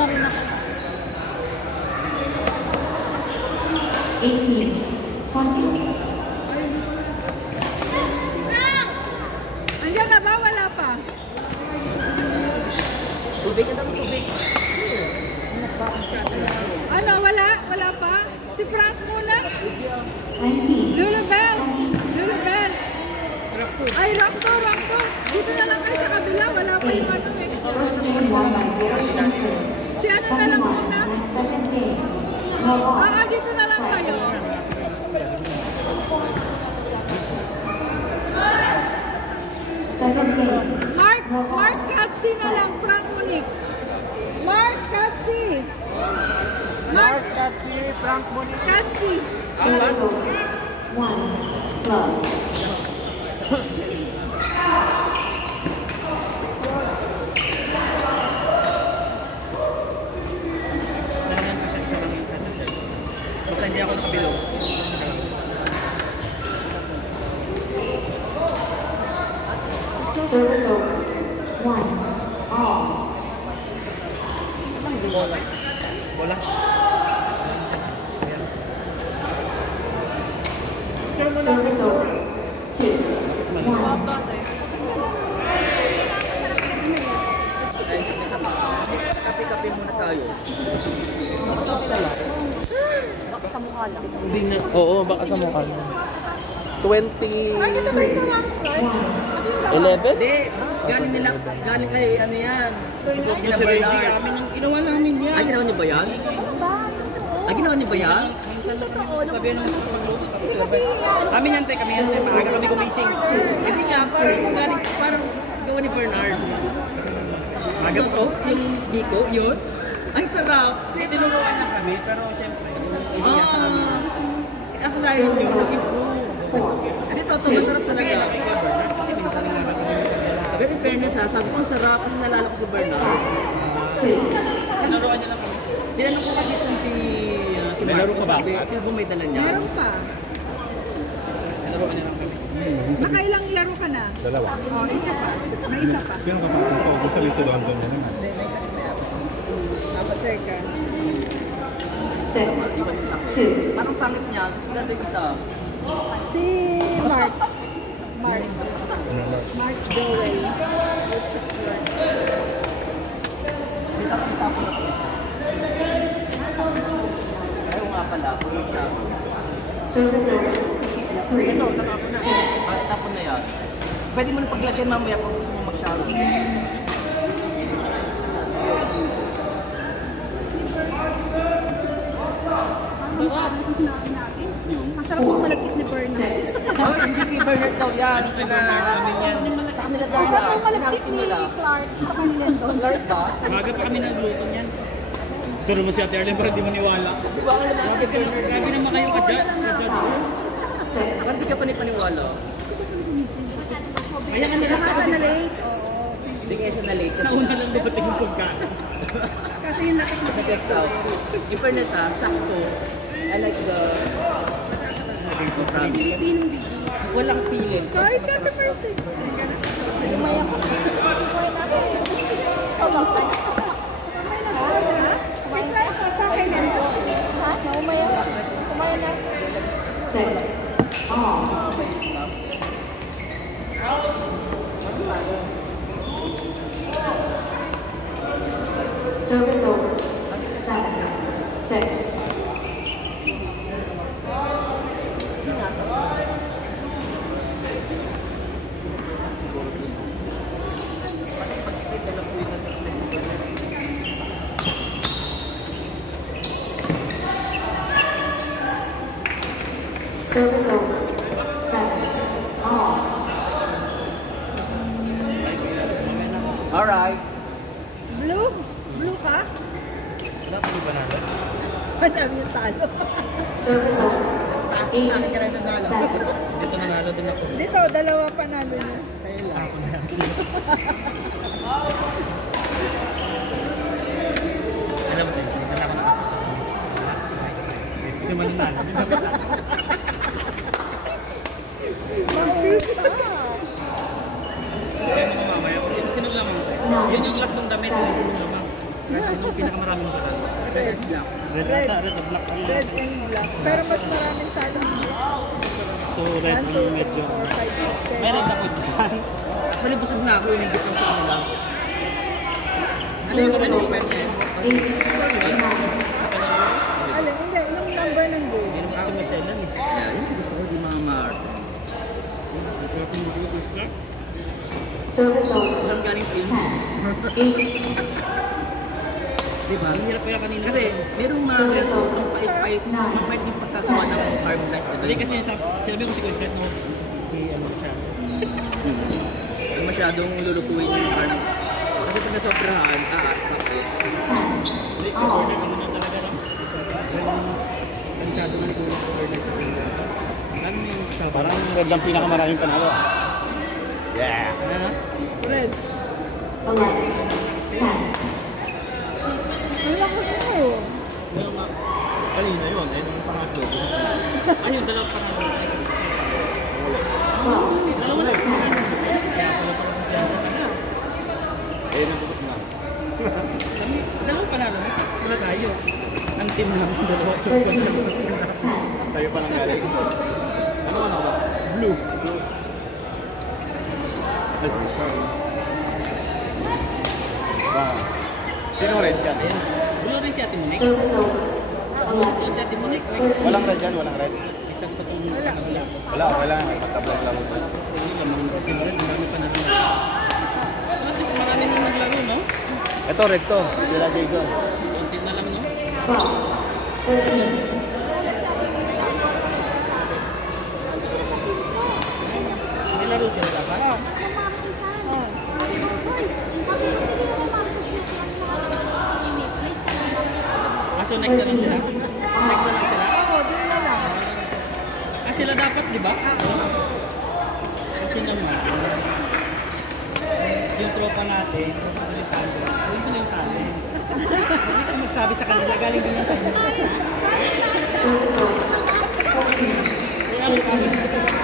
18, 20. Andiyan na ba? Wala pa. Tubig ka naman, tubig. Ano? Wala? Wala pa? Si Frank muna? 20. Lulubel! Lulubel! Ay, Raptor! Raptor! Dito na lang kayo sa kabila. Wala pa yung ano eh. First game won by Gary Hunter. Si ano na lang muna? Second game. Noah. Dito na lang kayo. Second game. Mark Katsi na lang. Frank Monique. Mark Katsi! Mark Katsi, Frank Monique. Katsi! Service over. 1. Love. Basta hindi ako nakabilog. Service over. 1. All. Bola. Bola. Service over. 2. 1. Kape-kape muna tayo. Baka sa mukha lang. Hindi na. Oo, baka sa mukha lang. 20... Ay, ito ba yung gawa mo, Frank? Ano yung gawa? 11? Hindi. Galing nila. Galing kay ano yan. Yung si Reggie. Ginawa namin yan. Ay, ginawa niyo ba yan? Ano ba? Totoo. Ay, ginawa niyo ba yan? Yung totoo. Sabi nung magluto tapos Hindi kasi yan. kami yan, te. Kami yan, te. Maaga kami gumising. Hindi nga. Parang gawa ni Bernard. Totoo? Yung biko? Yun? Ay, sarap. Tinuruan na kami, pero syempre, hindi niya sa kami. Ako na yun yung improve. Hindi, totoo, masarap talaga. Kasi minsan nga kami sa gala. Pero in fairness ha, sabi ko ang sarap kasi nalala ko si Bernard. Tinuruan niya lang kami. Tinanong ko kasi itong si Marco, sabi, kaya may dala niya. Meron pa. Tinuruan niya lang kami. Nakailang laro ka na? Dalawa. Oh, isa pa. May isa pa. Sino kapatid ko? Gusto rin sa London niya naman. Teka. 6. 2. Anong pangit niya? Gusto na ito isa. Si Mark. Mark Dowell. Hindi tapos tapos na siya. Ayaw nga pala. Service over. 3. Ito, nakapon na. 6. Bakit tapon na yan? Pwede mo na paglagyan mamaya kung gusto mo mag-shower. Masarap ang malagkit ni Bernard. Oh, hindi kay Bernard daw yan. Ito na namin yan. Sa kanila daw. Masarap ang malagkit ni Clark sa kanila doon. Clark ba? Maga pa kami nagluto niyan. Turo mo si Ate Arlene para di maniwala. Di ba? Grabe naman kayo kadyan. Parang di ka panipaniwala. Kaya nga nila Nasa na late. Hindi kaya siya na-late. nauna lang dapating yung pagkain. Kasi yung nakit mo. Nag-text out. In fairness ha, sakto. I like the... Pilipinong bigi. Walang feeling. Kahit ka the perfect. Lumaya ko. May ka sa akin yan. Ha? Maumaya ka. Kumaya na. 6. All. Service over. 7. 6. Service over. 7. All. Alright. Blue? Blue ka? Wala ka ba na? Madami yung talo. Service over. 8. 7. Dito nanalo din ako. Dito, dalawa panalo niya. Sa'yo lang. Ano ba tayo? Hindi na ako Kasi mananalo. Kaya mo mamaya. Sino lamang sa'yo? Yun yung last mong damit. Sino lamang? yung pinakamaraming nakaraan. Red. Red ata, red o black. Red and black. Pero mas maraming talo. So red 1, 2, yung 3, medyo. 4, 5, 6, 7. May red ako dyan. Actually, busog na ako. Inigit ko sa kanila. Service over. 8, 9, Alin, hindi. Yung number ng game. Hindi naman kasi maselan eh. Yeah, yun ang gusto ko di mga mar. service over. Alam galing sa inyo. 8, Diba? Ang hirap kaya kanina. Kasi merong mga ang pait yung pagkakawa ng carb rice. Hindi kasi sinabi ko si Coach Fred no, ano siya. Ang masyadong lulutuin yung carb. Kasi pag nasobrahan, bakit? Hindi, overnight ano na talaga lang. Masyadong nagulong overnight kasi. Ano yung sabi? Parang red ang pinakamaraming panalo. Yeah. Ano? Red. 11, 10, Ang laki mo. Kanina yun, eh, nung pangatlo. Ano yung dalawa pa na? 12, 10, Eh, nabutot na. Dalawa pa na, no? Sila tayo. Ang team namin dalawa. 13, Sa'yo pa lang galing. Ano ka ba? Blue. Sorry. Wow. Sino red yan? Blue rin si Ate Monique. service over. Blue 11, si Ate Monique. Walang red yan, walang red. May chance pa itong nakabila. Wala, wala. Magtablang lang. Hindi naman kasi red, marami pa natin. At least marami nang naglaro, no? Ito, red to. Sila Jason. Konti na lang, no? 12, 13, May laro sila dapat. So next na lang sila? Next na lang sila? Oo, doon na lang. Sila dapat, di ba? Kasi naman, yung tropa natin, yung talent, ayun pala yung talent. Hindi ka magsabi sa kanila, galing din yan sa inyo. service over. 14, 15,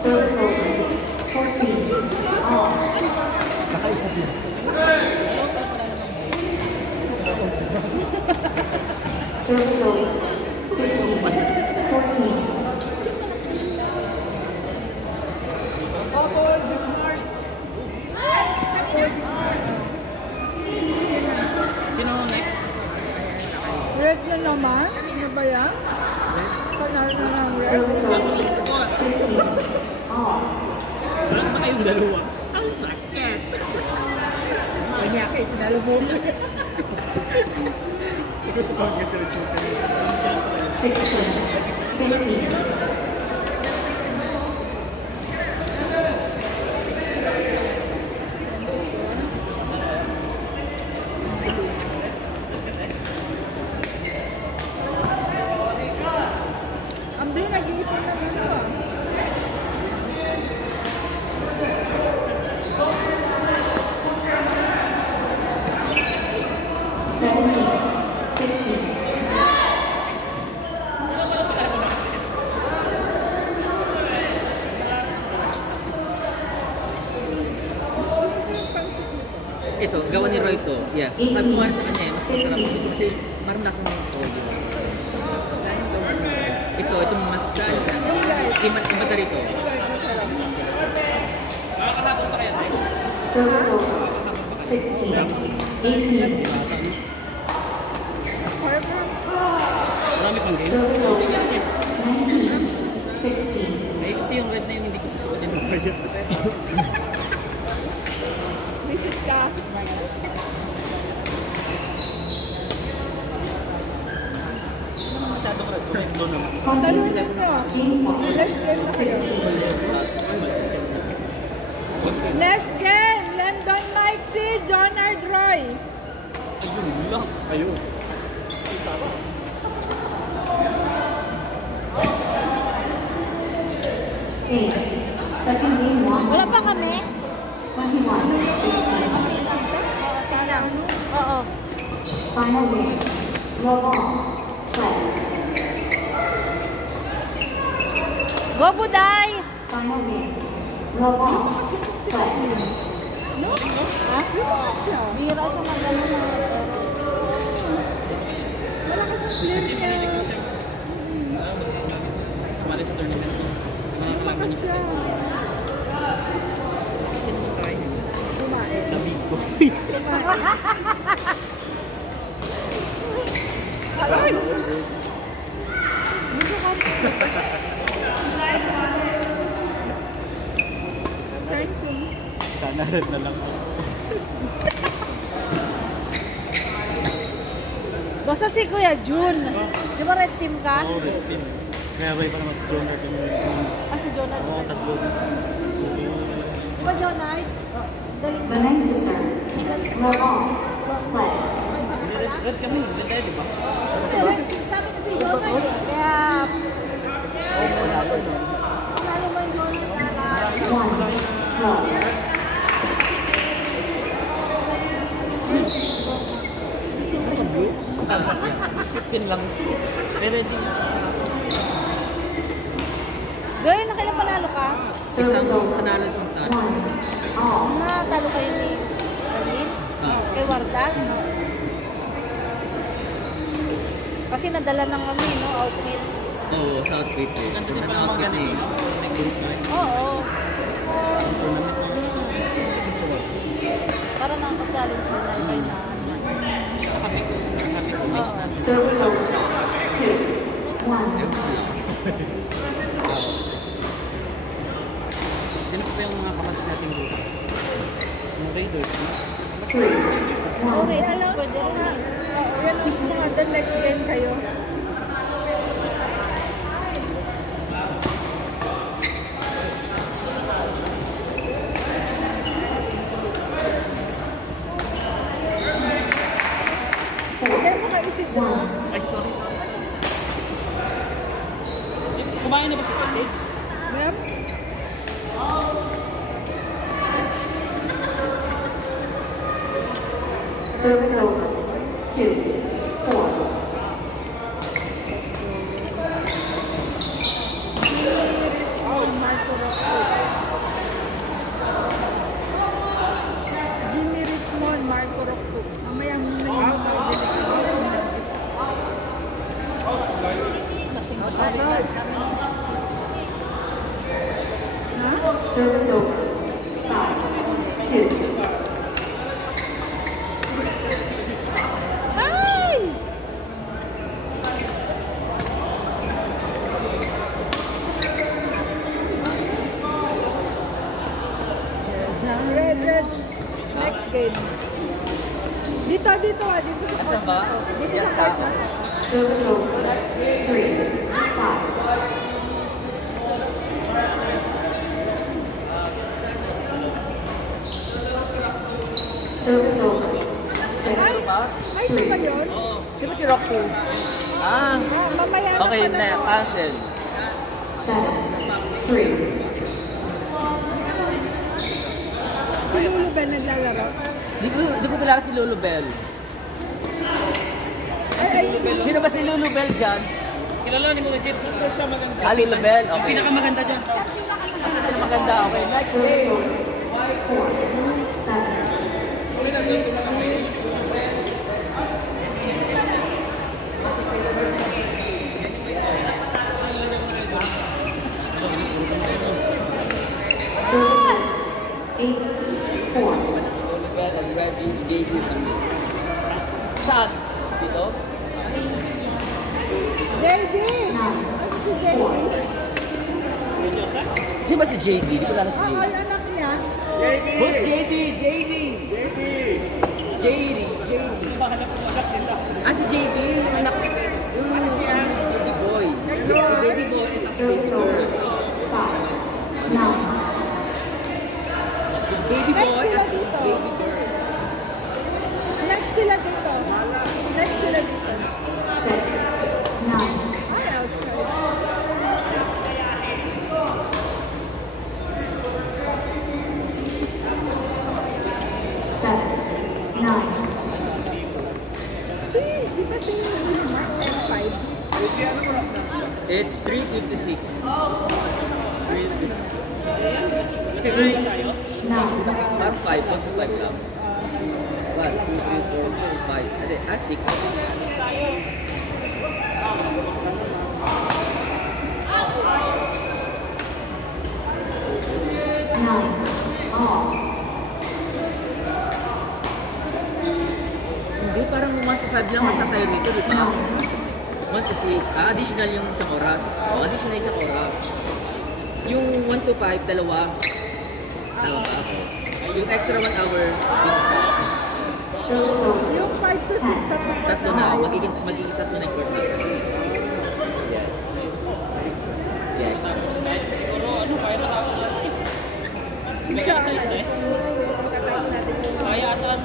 service over. 14, all. Service over. 15, 14, Sino next? Red na naman. Ano ba yan? Panalo na ng red. service over. 15, all. Wala ba kayong dalawa? Ang sakit! Kanya kayo, pinalo mo. Ikaw tawag niya sa shooter. 16, 15, Ang blue nag-iipon na dito ah. Ito, gawa ni Roy to. Yes. Sabi ko nga sa kanya, mas masarap ito kasi maranasan mo ito. Itong mas iba na rito. service over. 16, 18, Marami pang game. service over. 19, 16, Eh, kasi yung red na yun, hindi ko susuotin ng version. Visit ka. Masyadong red. Red doon naman. Talunin 20, nyo. 21, Next game na kayo. 16, Next game. Landon Mikesy, John Roy. Ayun lang. Ayun. Okay. Second game, 1. Wala pa kami? 21, 16. Sana. Oo. Final game. Love all. Play. Go, Buday! Final game. Love on. Play. No? Ha? Bira siya na gano'n na. Wala ka siyang player niya. Sumali sa tournament. Wala ka siya. Kumain. Sa big ko. Ay! Sana red na lang. Basta si Kuya Jun. Di ba red team ka? Oo, red team. Kaya ba pa naman si Jonah kami. Ah, si Jonah. Oo, tatlo. Di ba Jonah? Galing ba? Remain to serve. Love on. Play. Red kami, red tayo, di ba? Sabi kasi Jonah eh. Kaya... Lalo mo yung Jonah. One. Love. Fifteen lang. Pero Girl, nakailang panalo ka? Service over. panalo isang talo. One. All. Natalo kayo ni Arlene? Kay Warda? Kasi nadala ng kami, no? Outfit. Oo, sa outfit eh. Ganda din pala mga ganito. Oo. Para nakaka-challenge mo na kayo na. Saka mix. Saka mix natin. Service over. Two. One. Sino pa yung mga kamats natin dito? Yung Raiders. Three. Oh, One. ready na pwede na. Yan ang mga the next game kayo. Kaya mo kayo si John. Ay, sorry. Kumain na ba si Kasi? Ma'am? Service over. Two. Four. Jimmy Richmond, Marco Rocco. Mamaya muna yung Service over. Five. Two. Ay! Red. Next game. Dito. Dito Asan ba? Dito sa court. Service over. Three. Five. Service over. Six. Ay, siya ba yun? Sino si Roku? Ah, Mamaya na okay pala. na. Cancel. Seven. Three. Si Lulu ba naglalaro? Di ko kilala si Lulu Bell. Ay, Sino ba si Lulu Bell dyan? Kilala ni mo legit. Siya maganda. Ah, Lulu Bell. Okay. Pinakamaganda dyan. Sino maganda? Okay, next Service game. over. Four. Seven. Service over. Eight. Four. Lulu Bell and Reggie JJ. Saan? Dito? JD! Nine. Si JD? Sino ba si JD? Di ko alam si Ah, JD. anak niya. Who's JD? JD! JD. Ah, si JD. Anak ko. Ano siya? JD boy. Si baby boy is a Service over. Five. Nine. baby Next boy sila at si dito. baby girl. Next sila dito. Next sila dito. Six. Nine. Ay, outside. Seven. Nine. Si, di ba si Mark F5? It's 356. 9, Parang 5, 1 to 5 lang. 1, 2, 3, 4, 5. Hindi, 6. 9, all, Hindi, parang 1 to 5 lang matatay rito, di ba? 1 to 6. Additional yung isang oras. Additional isang oras. Yung 1 to 5, dalawa. Tama ba? Yung extra 1 hour, binasa. service over, Yung 5 to 6, Tatlo na. Magiging tatlo na yung quarter. Yes. Yes. Siguro, ano, kaya matapos na. Kaya ata ang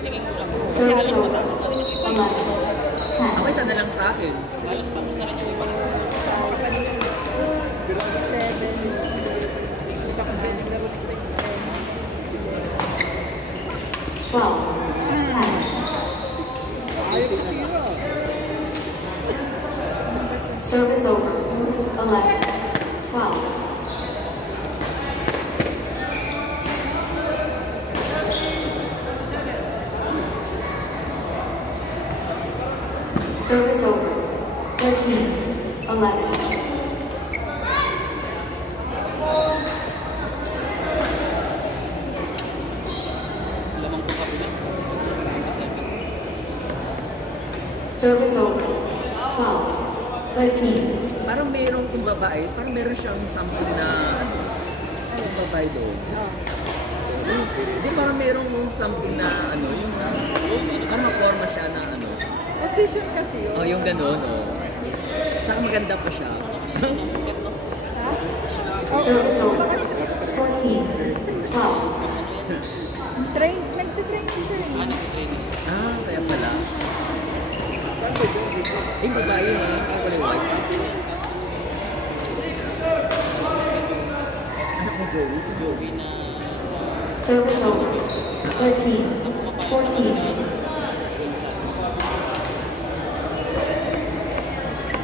tingin ko lang. service over, 11, Ako 10, isa na lang sa akin. Halos tapos na rin yung iba. 12, 10, service over, 11, 12, service over, 13, 11, Lamang po kami lang. service over, 12, 13, Parang mayroong kung babae, parang meron siyang something na kung babae doon. Hindi, parang mayroong something na ano, yung parang maporma siya na ano. Position kasi yun. Oh, yung gano'n, oh. Tsaka maganda pa siya. service over, 14, 12, Nagtitrain siya eh. Ah, kaya pala. Yung babae yun, ah. Kaya pala yung wife. Anak mo Joey, si Joey na... service over, 13, 14,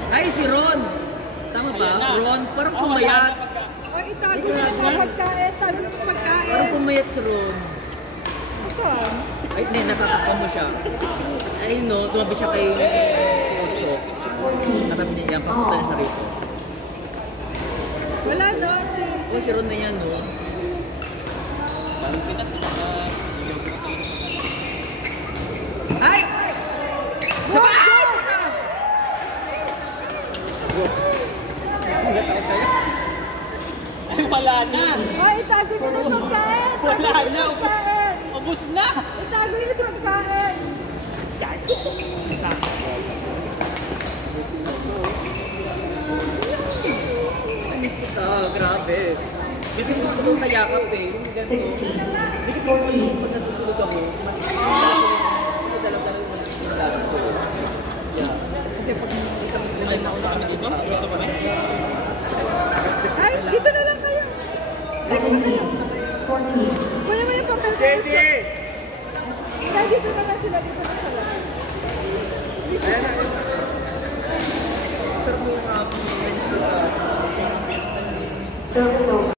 Ay, si Ron! Tama ba? Ron, parang pumayat. O, itago mo sa pagkain. Tago mo sa pagkain. Parang pumayat si Ron. Saan? Ay, hindi, natatakpan mo siya. Ay, no, tumabi siya kay Ocho. Natabi niya yan, papunta na siya rito. Wala no. Oh, si Ron na yan, no? Parang Pinas. Ay! Sa ba? Ay, wala na. O, itago mo na sa pagkain. Wala na. Pagkain. Ubus na. Itago mo sa pagkain. Miss kita, grabe. Hindi gusto kong kayakap eh. Yung ganito. 16, Hindi kasi 14, pag natutulog ako, kasi dalaw-dalaw yung mga ko. Yeah. Kasi pag isang limay na ako na kami dito, dito kami. Ay, dito na lang kayo. Dito na kayo. 14, Wala mo yung papel sa kutso. Kaya dito na lang sila. Dito na sila. Sarap mo yung mga service over.